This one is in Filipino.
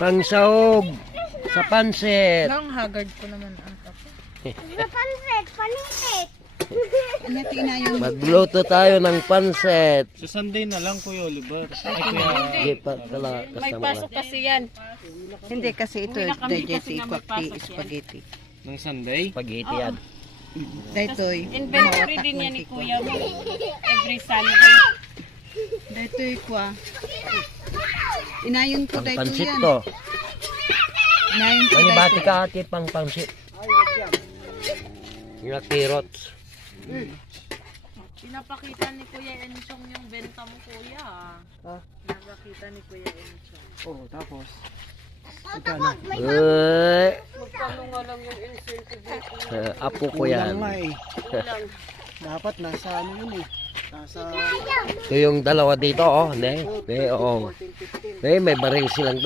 Pangsahog sa pansit. Lang, haggard ko naman ang tapo. Sa pansit, panitik. Magluto tayo ng pansit. Sa Sunday na lang, Kuya Oliver. Hindi pa tala May kasama pasok kasi yan. Hindi kasi ito, Jesse, spaghetti. Ng Sunday? spaghetti yan. Daytoy. Inventory din yan ni Kuya mo. Every Sunday. Daytoy kwa. Inayon ko Pang daytoy pansit yan. to. Inayon ko Manibati daytoy. ka ati pang pansit. Yung carrots. Pinapakita ni Kuya Enchong yung benta mo, Kuya. Pinapakita ni Kuya Enchong. Oo, tapos. Magkano nga lang yung incentive dito? Apo ko yan. Dapat nasa ano yun eh. Nasa Ito yung dalawa dito, oh. Ne, oh. Ne, may baril silang